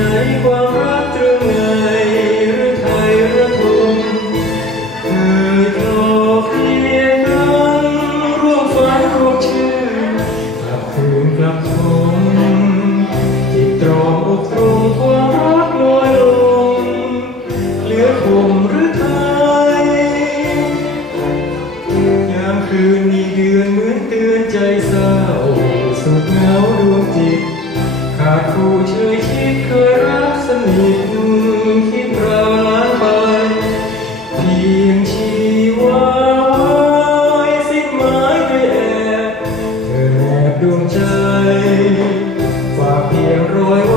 ฉันความรักตรึงในหรือไทยระทมเคยคลกเลียกันร่วมฝันร่วมชื่อกลับคืนกลับคงจิตตรอมอกตรงความรักลอยลงเหลือคมหรือไทยยามคืนมีเดือนเหมือนเตือนใจเศร้าสุดเหงาดวงจิตขาดคู่เชยชิดเคย เพียง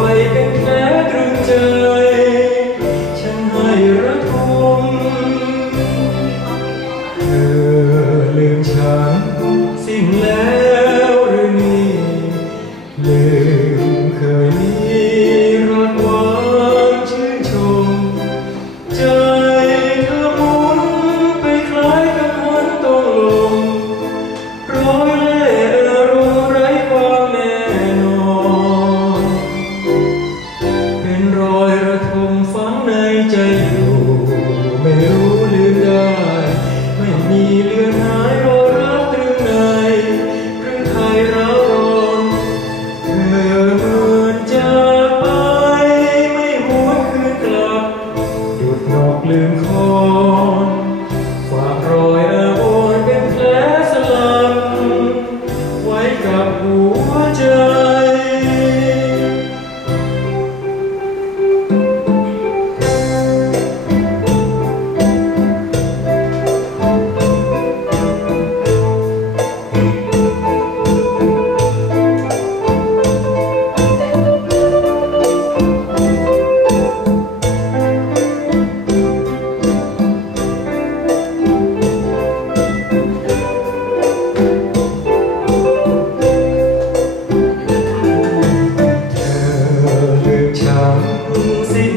Jesus